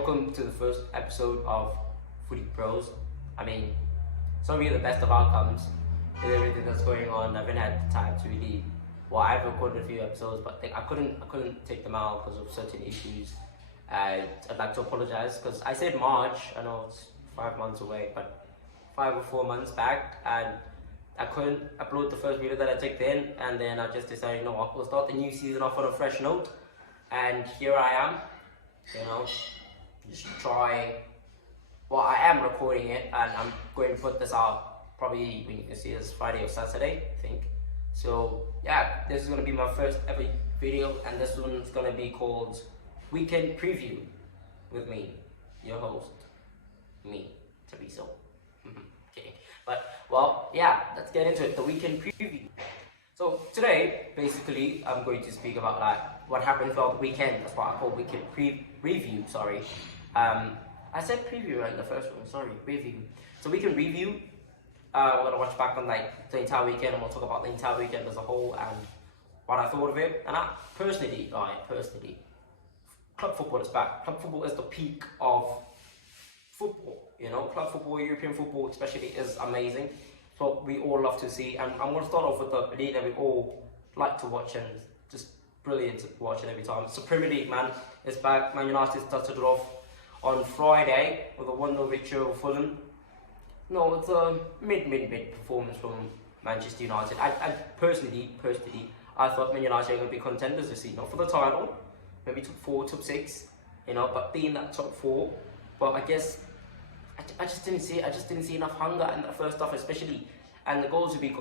welcome to the first episode of Footy Pros. I mean, it's not really the best of outcomes with everything that's going on. I haven't had the time to really. Well, I've recorded a few episodes, but I couldn't take them out because of certain issues. I'd like to apologize because I said March. I know it's 5 months away, but 5 or 4 months back, and I couldn't upload the first video that I took then, and then I just decided, you know what, we'll start the new season off on a fresh note, and here I am, you know, just try. Well, I am recording it, and I'm going to put this out probably when you can see this Friday or Saturday, I think. So yeah, this is going to be my first ever video, and this one's going to be called Weekend Preview with me, your host, me, Teresa. Okay, but well, yeah, let's get into it. The weekend preview. So today, basically, I'm going to speak about like what happened throughout the weekend. That's what I call weekend review. Sorry, I said preview right in the first one. Sorry, review. So we can review. We're gonna watch back on like the entire weekend, and we'll talk about the entire weekend as a whole and what I thought of it. And I personally, club football is back. Club football is the peak of football. You know, club football, European football especially, is amazing. So we all love to see. And I'm going to start off with the league that we all like to watch and just brilliant to watch it every time. So Premier League, man, is back. Man United started it off on Friday with a 1-0 victory over Fulham. No, it's a mid performance from Manchester United. I personally, I thought Man United were going to be contenders this season, not for the title, maybe top 4, top 6, you know, but being that top 4. But I guess I just didn't see enough hunger in the first half, especially, and the goals would be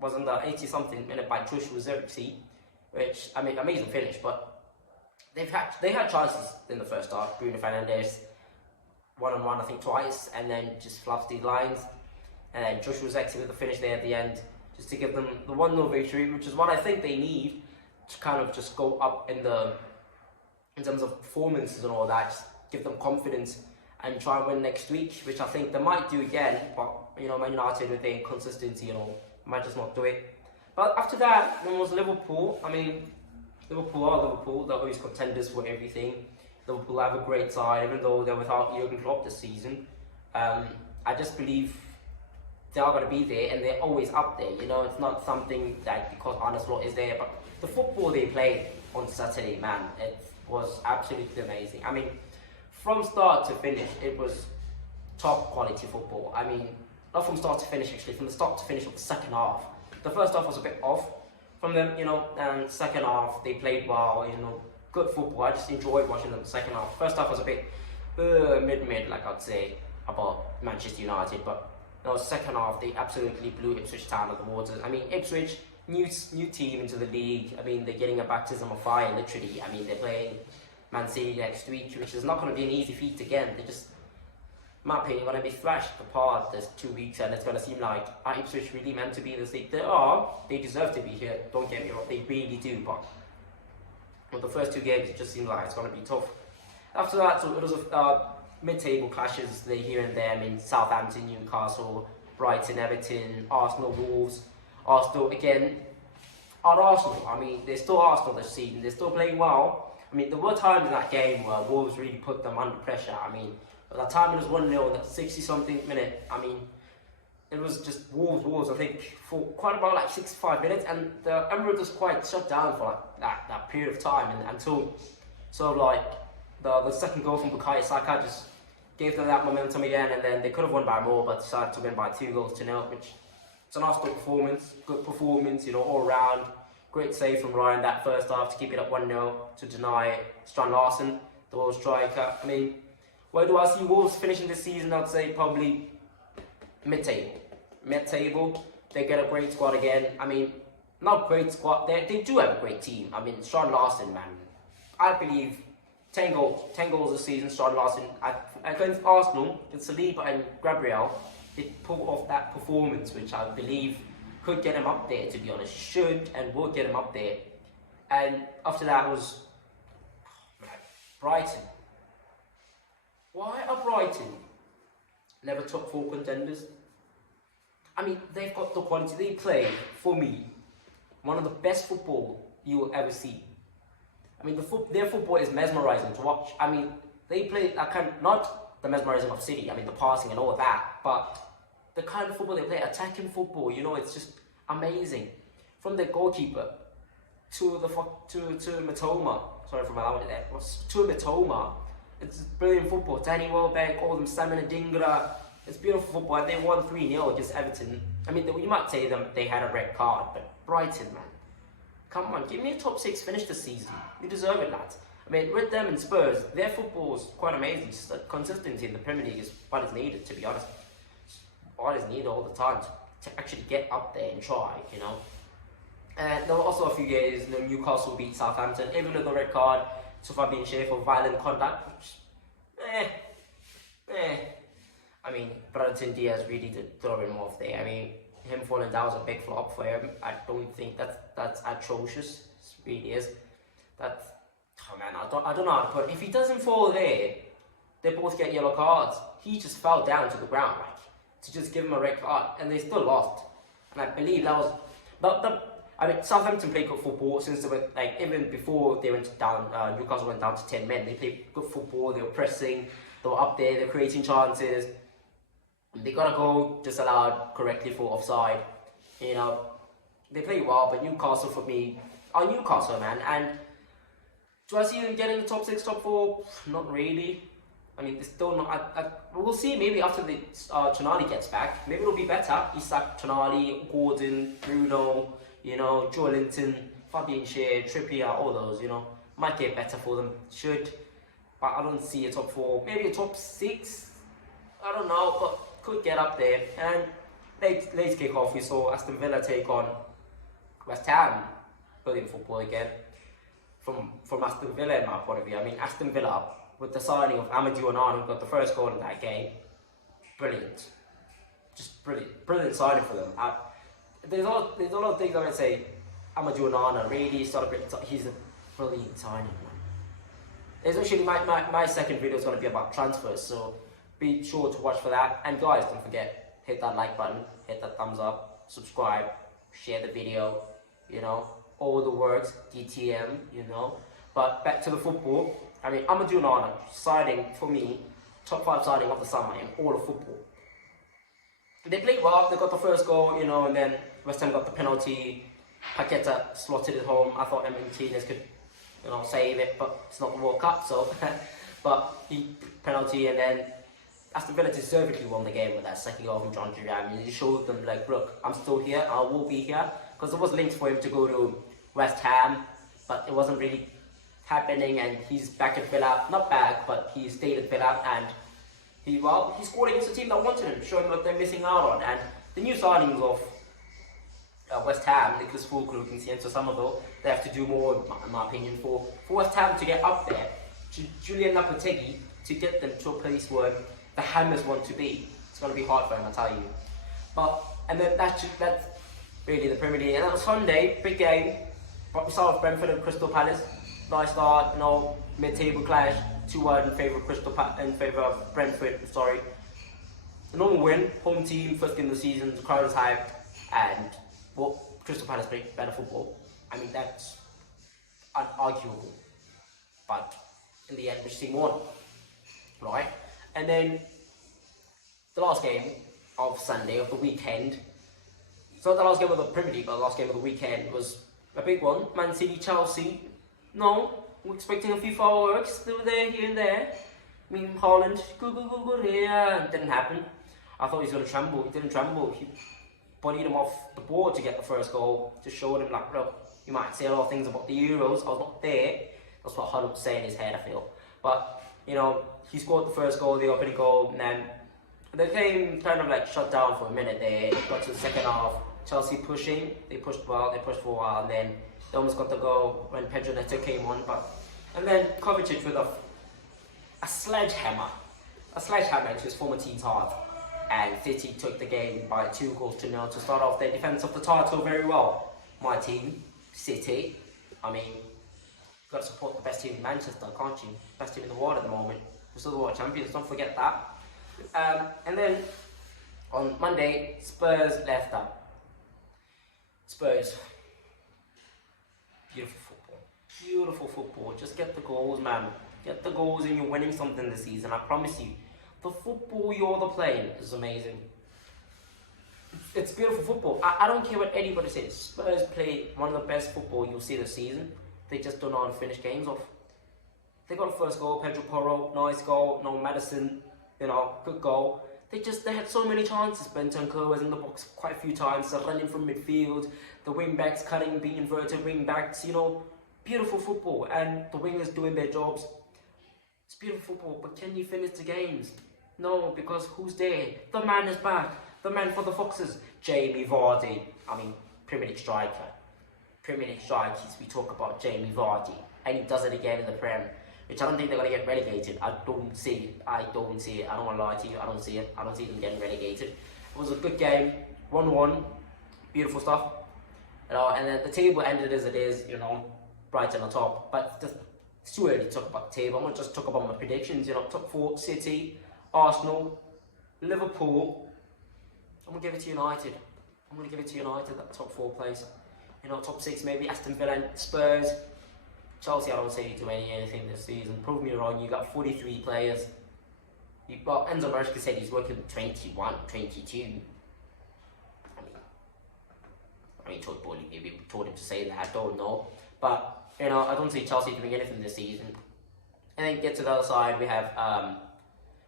was in the 80-something minute by Joshua Zirkzee, which, I mean, amazing finish. But they had chances in the first half. Bruno Fernandes, one-on-one, I think twice, and then just fluffs these lines, and then Joshua Zirkzee with the finish there at the end, just to give them the 1-0 victory, which is what I think they need to kind of just go up in terms of performances and all that. Just give them confidence and try and win next week, which I think they might do again. But you know, Man United with their inconsistency, you know, might just not do it. But after that, then was Liverpool. I mean, Liverpool are Liverpool. They're always contenders for everything. Liverpool have a great side, even though they're without Jurgen Klopp this season. I just believe they are going to be there, and they're always up there. You know, it's not something that because Arne Slot is there, but the football they played on Saturday, man, it was absolutely amazing. I mean, from start to finish, it was top quality football. I mean, not from start to finish, actually, from the start to finish of the second half. The first half was a bit off from them, you know, and second half, they played well, you know, good football. I just enjoyed watching them the second half. First half was a bit mid, like I'd say, about Manchester United, but you know, second half, they absolutely blew Ipswich Town out of the water. I mean, Ipswich, new team into the league. I mean, they're getting a baptism of fire, literally. I mean, they're playing Man City next week, which is not going to be an easy feat again. They just, in my opinion, going to be thrashed apart this 2 weeks, and it's going to seem like, are Ipswich really meant to be in this league? They deserve to be here, don't get me wrong, they really do, but with the first 2 games, it just seemed like it's going to be tough. After that, so it was mid-table clashes there, here and there. I mean, Southampton, Newcastle, Brighton, Everton, Arsenal, Wolves. Arsenal, again, are Arsenal. I mean, they're still Arsenal this season. They're still playing well. I mean, there were times in that game where Wolves really put them under pressure. I mean, at that time it was 1-0 in that 60-something minute. I mean, it was just Wolves, I think, for quite about like 65 minutes. And the Emirates was quite shut down for like that period of time. And until sort of like the second goal from Bukayo Saka just gave them that momentum again. And then they could have won by more, but decided to win by 2-0, which it's an Arsenal performance. Good performance, you know, all around. Great save from Ryan that first half to keep it at 1-0 to deny Strand Larsen, the Wolves striker. I mean, where do I see Wolves finishing this season? I'd say probably mid-table. They get a great squad again. I mean, not great squad. They do have a great team. I mean, Strand Larsen, man. I believe 10 goals this season, Strand Larsen. Against Arsenal, with Saliba and Gabriel, they pulled off that performance, which I believe could get him up there, to be honest. Should and will get him up there. And after that was Brighton. Why are Brighton never top 4 contenders? I mean, they've got the quality. They play, for me, one of the best football you will ever see. I mean, their football is mesmerizing to watch. I mean, They play that kind, not the mesmerism of City, I mean the passing and all that, but the kind of football they play, attacking football, you know, it's just amazing. From the goalkeeper to Matoma, sorry for my language there, to Matoma, it's brilliant football. Danny Welbeck, all them, Simon Adingra, it's beautiful football, and they won 3-0 against Everton. I mean, you might say they had a red card, but Brighton, man, come on, give me a top 6 finish this season. You deserve it, lads. I mean, with them and Spurs, their football is quite amazing. Just consistency in the Premier League is what is needed, to be honest. What is needed all the time to actually get up there and try, you know. And there were also a few games, you know, Newcastle beat Southampton, even with the red card to Fabian Schär for violent conduct, which, I mean, Brandon Diaz really did throw him off there. I mean, him falling down was a big flop for him. I don't think that's atrocious. It really is. That's, oh man, I don't know how to put it. If he doesn't fall there, they both get yellow cards. He just fell down to the ground, like, to just give him a red card, and they still lost. And I believe that was, I mean, Southampton played good football since they were, like, even before they went down, Newcastle went down to 10 men. They played good football, they were pressing, they were up there, they were creating chances. They got a goal disallowed correctly for offside. You know, they play well, but Newcastle for me are Newcastle, man. And do I see them getting the top 6, top 4? Not really. I mean, they're still not. We'll see maybe after the Tonali gets back. Maybe it'll be better. Isak, Tonali, Gordon, Bruno, you know, Joe Linton, Fabian Schär, Trippier, all those, you know. Might get better for them. Should. But I don't see a top 4. Maybe a top 6. I don't know, but could get up there. And late kick-off, we saw Aston Villa take on West Ham. Brilliant football again. From Aston Villa, in my point of view. I mean, Aston Villa, with the signing of Amadou Onana, who got the first goal in that game, brilliant. Just brilliant. Brilliant signing for them. There's a lot of things I would say. Amadou Onana really started. He's a brilliant signing, man. It's actually my second video is going to be about transfers, so be sure to watch for that. And guys, don't forget, hit that like button, hit that thumbs up, subscribe, share the video, you know, all the works, DTM, you know. But back to the football. I mean, Amadou Onana signing for me, top 5 signing of the summer in all of football. They played well, they got the first goal, you know, and then West Ham got the penalty. Paqueta slotted it home. I thought Martinez could, you know, save it, but it's not the World Cup, so. But he penalty, and then Aston Villa deservedly won the game with that second goal from John Duran. I mean, he showed them, like, look, I'm still here, I will be here, because there was links for him to go to West Ham, but it wasn't really happening, and he's back at Villa. Not back, but he stayed at Villa, and he scored against a team that wanted him, showing what they're missing out on. And the new signings of West Ham, Nicholas Fulkrug and Cienzo Somerville, they have to do more, in my opinion, for West Ham to get up there, to Julian Lopetegui, to get them to a place where the Hammers want to be. It's going to be hard for him, I tell you. And then that's really the Premier League. And that was Sunday, big game. We started with Brentford and Crystal Palace. Nice start, you know, mid-table clash, 2-1 in favour of Brentford, sorry. A normal win, home team, first game of the season, the crowd is hyped, and, well, Crystal Palace played better football. I mean, that's unarguable. But in the end, which team won, right? And then the last game of Sunday, of the weekend, it's not the last game of the Premier League, but the last game of the weekend was a big one. Man City, Chelsea. No, we're expecting a few fireworks. They were there, here and there. I mean, Haaland, good, yeah, it didn't happen. I thought he was going to tremble. He didn't tremble. He bodied him off the board to get the first goal, to show him, like, look, you might say a lot of things about the Euros. I was not there. That's what Haaland was saying in his head, I feel. But, you know, he scored the first goal, the opening goal, and then the game kind of like shut down for a minute there. Got to the second half. Chelsea pushing. They pushed well, they pushed for a while, and then they almost got the goal when Pedro Neto came on. And then Kovacic with a sledgehammer into his former team's heart. And City took the game by 2-0 to start off their defence of the title very well. My team, City, I mean, you've got to support the best team in Manchester, can't you? Best team in the world at the moment. We're still the world champions, don't forget that. And then on Monday, Spurs left up. Spurs, beautiful football, just get the goals, man. Get the goals and you're winning something this season. I promise you. The football you're playing is amazing. It's beautiful football. I don't care what anybody says. Spurs play one of the best football you'll see this season. They just don't know how to finish games off. They got the first goal, Pedro Porro, nice goal. No, Madison, good goal. They had so many chances. Bentancur was in the box quite a few times. They're running from midfield. The wing backs cutting, being inverted wing backs. Beautiful football, and the wingers doing their jobs. It's beautiful football, but can you finish the games? No, because who's there? The man is back. The man for the Foxes, Jamie Vardy. Premier League striker. Premier League strikers, we talk about Jamie Vardy, and he does it again in the Prem, which I don't think they're going to get relegated. I don't see it. I don't want to lie to you. I don't see it. I don't see them getting relegated. It was a good game, 1-1, beautiful stuff. And then the table ended as it is, Brighton on top. But it's too early to talk about the table. I'm going to just talk about my predictions. Top 4, City, Arsenal, Liverpool. I'm going to give it to United. That top 4 place. Top 6 maybe Aston Villa and Spurs. Chelsea, I don't see you doing anything this season. Prove me wrong. You got 43 players. Enzo Maresca said he's working with 21, 22. Maybe told him to say that. I don't know. But I don't see Chelsea doing anything this season. And then get to the other side. We have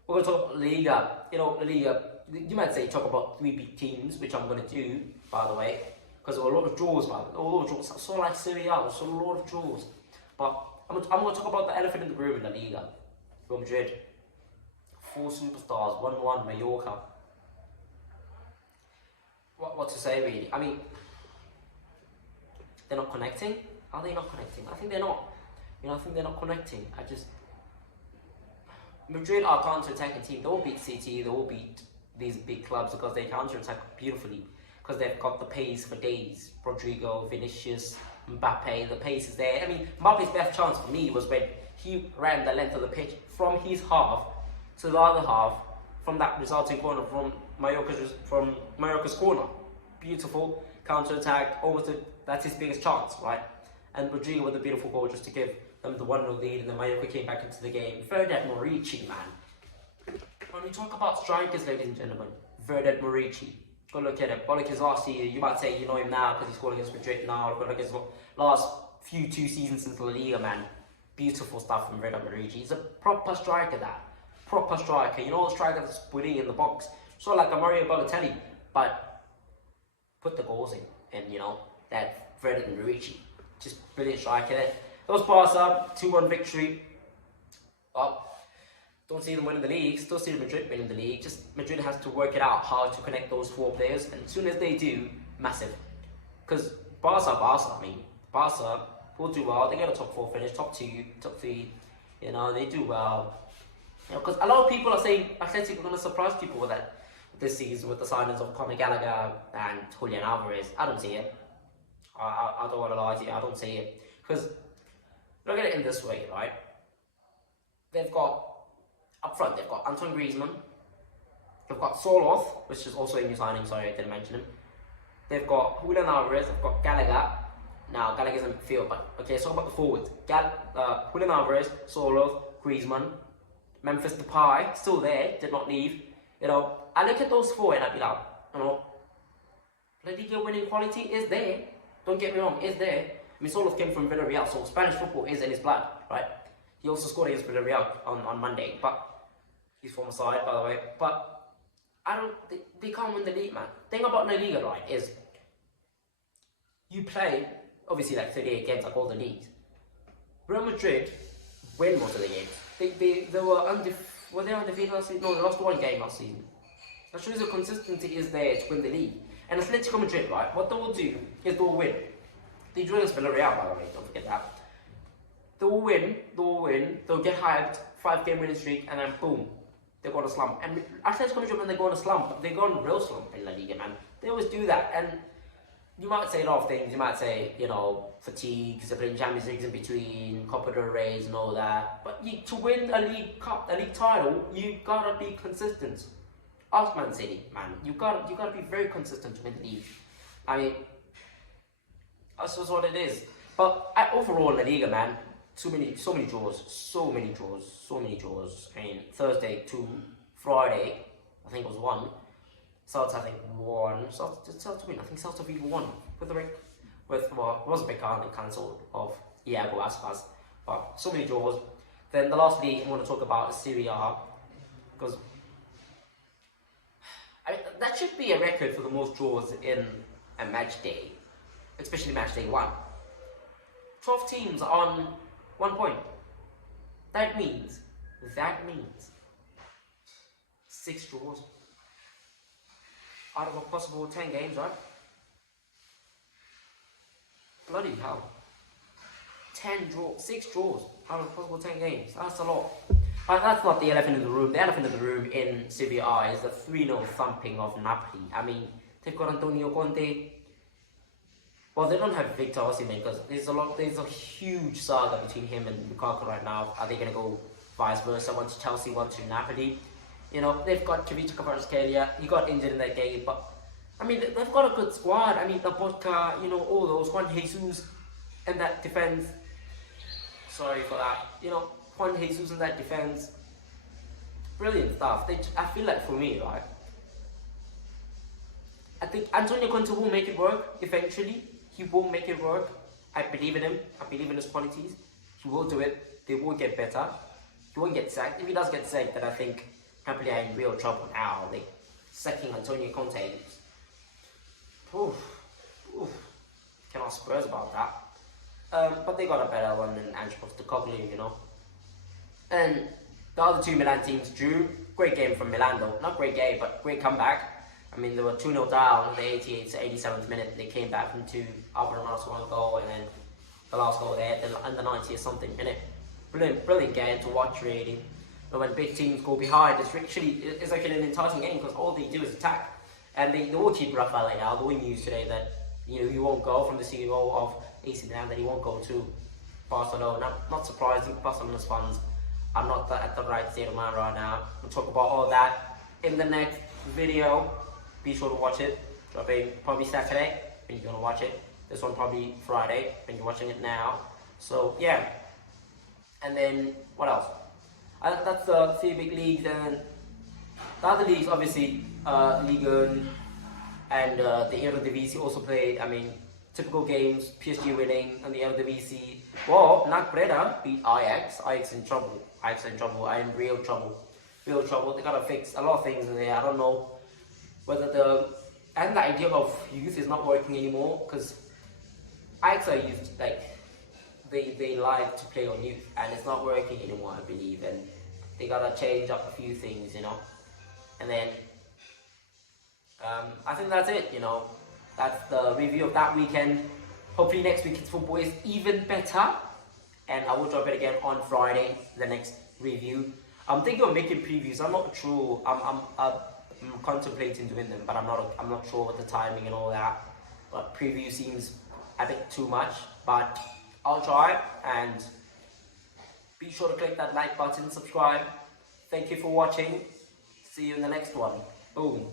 we're going to talk about Liga. La Liga. You might say talk about 3 big teams, which I'm going to do, by the way, because there were a lot of draws, I saw like Serie A, a lot of draws. But I'm going to talk about the elephant in the room in La Liga. Real Madrid, 4 superstars, 1-1 Mallorca. What to say really? They're not connecting. Are they not connecting? I think they're not. I think they're not connecting. Madrid are a counter-attacking team. They will beat City. They will beat these big clubs because they counter-attack beautifully. Because they've got the pace for days. Rodrigo, Vinicius, Mbappe. The pace is there. Mbappe's best chance for me was when he ran the length of the pitch from his half to the other half, from that resulting corner from Mallorca's corner. Beautiful counter-attack. That's his biggest chance, right? And Rodrigo with a beautiful goal just to give them the 1-0 lead, and then Mallorca came back into the game. Verdad Morici, man. When we talk about strikers, ladies and gentlemen, Verdad Morici. Go look at him. Go look at his last season. You might say you know him now because he scored against Madrid now. Go look at his last 2 seasons since La Liga, man. Beautiful stuff from Verdad Morici. He's a proper striker, proper striker. The striker that's putting in the box. Sort of like a Mario Balotelli, but put the goals in. And that Verdad Morici, just brilliant striker there. That was Barca, 2-1 victory. Don't see them winning the league. Still see Madrid winning the league. Just Madrid has to work it out how to connect those 4 players, and as soon as they do, massive. Because Barca will do well. They get a top 4 finish, top 2, top 3. They do well. Because a lot of people are saying Athletic are going to surprise people with that this season with the signings of Conor Gallagher and Julian Alvarez. I don't see it. I don't want to lie to you. I don't see it. Because look at it in this way, right? Up front, they've got Antoine Griezmann. They've got Soloth, which is also a new signing. Sorry, I didn't mention him. They've got Julian Alvarez. They've got Gallagher. Now, Gallagher's in midfield, but okay, so about the forwards. Julian Alvarez, Soloth, Griezmann, Memphis Depay, still there, did not leave. I look at those 4 and I'd be like, La Liga winning quality is there. Don't get me wrong, is there. Soloth came from Villarreal, so Spanish football is in his blood, right? He also scored against Villarreal on Monday, but he's from the side, by the way. But they can't win the league, man. The thing about La Liga, right, is you play, obviously, like 38 games, like all the leagues. Real Madrid win most of the games. They were they undefeated last season? No, they lost 1 game last season. That shows the consistency is there to win the league. And Atletico Madrid, right, what they will do is they'll win. They drew against Villarreal, by the way, don't forget that. They'll win, they'll get hyped, 5-game winning streak, and then boom, they go on a slump. And Atletico Madrid, when they go on a slump, they go on a real slump in La Liga, man. They always do that, and you might say a lot of things. You might say, fatigue, because they're playing Champions Leagues in between, Copa del Rey and all that. But to win a league cup, a league title, you gotta be consistent. Ask Man City, man. You gotta be very consistent to win the league. That's just what it is. But overall, La Liga, man, so many draws, so many draws. I mean, Thursday to Friday, I think it was one. Celta, I think won. Celta win. I think Celta Vigo won with the well, it was a big cancelled of Iago Aspas, but so many draws. Then the last league I want to talk about is Serie A, because that should be a record for the most draws in a match day, especially match day 1. 12 teams on 1 point. That means 6 draws out of a possible 10 games, right? Bloody hell. 6 draws out of a possible 10 games. That's a lot. But that's not the elephant in the room. The elephant in the room in Serie A is the 3-0 thumping of Napoli. I mean, they've got Antonio Conte. Well, they don't have Victor Osimhen because there's a huge saga between him and Lukaku right now. Are they going to go vice versa? One to Chelsea, one to Napoli. You know, they've got Kvaratskhelia Kvaratskhelia. He got injured in that game, but I mean, they've got a good squad. I mean, Laporta, you know, all those. Juan Jesus in that defense. Sorry for that. You know, Juan Jesus in that defense. Brilliant stuff. I feel like for me, right, I think Antonio Conte will make it work eventually. He will make it work. I believe in him. I believe in his qualities. He will do it. They will get better. He won't get sacked. If he does get sacked, then I think Napoli are in real trouble now. Like, sacking Antonio Conte. Oof. Can ask Spurs about that. But they got a better one than Ange Postecoglou, you know. And the other 2 Milan teams drew. Great game from Milan though. Not great game, but great comeback. I mean, they were 2-0 down in the 88th to 87th minute. They came back from 2 up and last 1 goal, and then the last goal there in the 90th something minute. Brilliant game to watch, really. But when big teams go behind, it's actually an enticing game because all they do is attack. And they will keep Rafael Leao. The news today that, you know, he won't go from the CEO of AC Milan, that he won't go to Barcelona. Not surprising. Barcelona's fans are not at the right state of mind right now. We'll talk about all that in the next video. Be sure to watch it. Dropping probably Saturday when you're gonna watch it. This one probably Friday when you're watching it now. So yeah. And then what else? That's the 3 big leagues. And the other leagues, obviously, Ligue 1 and the Eredivisie also played. I mean, typical games. PSG winning, and the Eredivisie. Well, NAC Breda beat Ajax. Ajax in trouble. Ajax in trouble. I'm in real trouble. They gotta fix a lot of things in there. I don't know whether the idea of youth is not working anymore, because Ajax are youth, like they like to play on youth, and it's not working anymore, I believe, and they gotta change up a few things, you know. And then I think that's it, you know. That's the review of that weekend. Hopefully next week's football is even better, and I will drop it again on Friday, the next review. I'm thinking of making previews. I'm not sure. I'm contemplating doing them, but I'm not sure with the timing and all that. But preview seems a bit too much, but I'll try. And be sure to click that like button, subscribe. Thank you for watching. See you in the next one. Boom.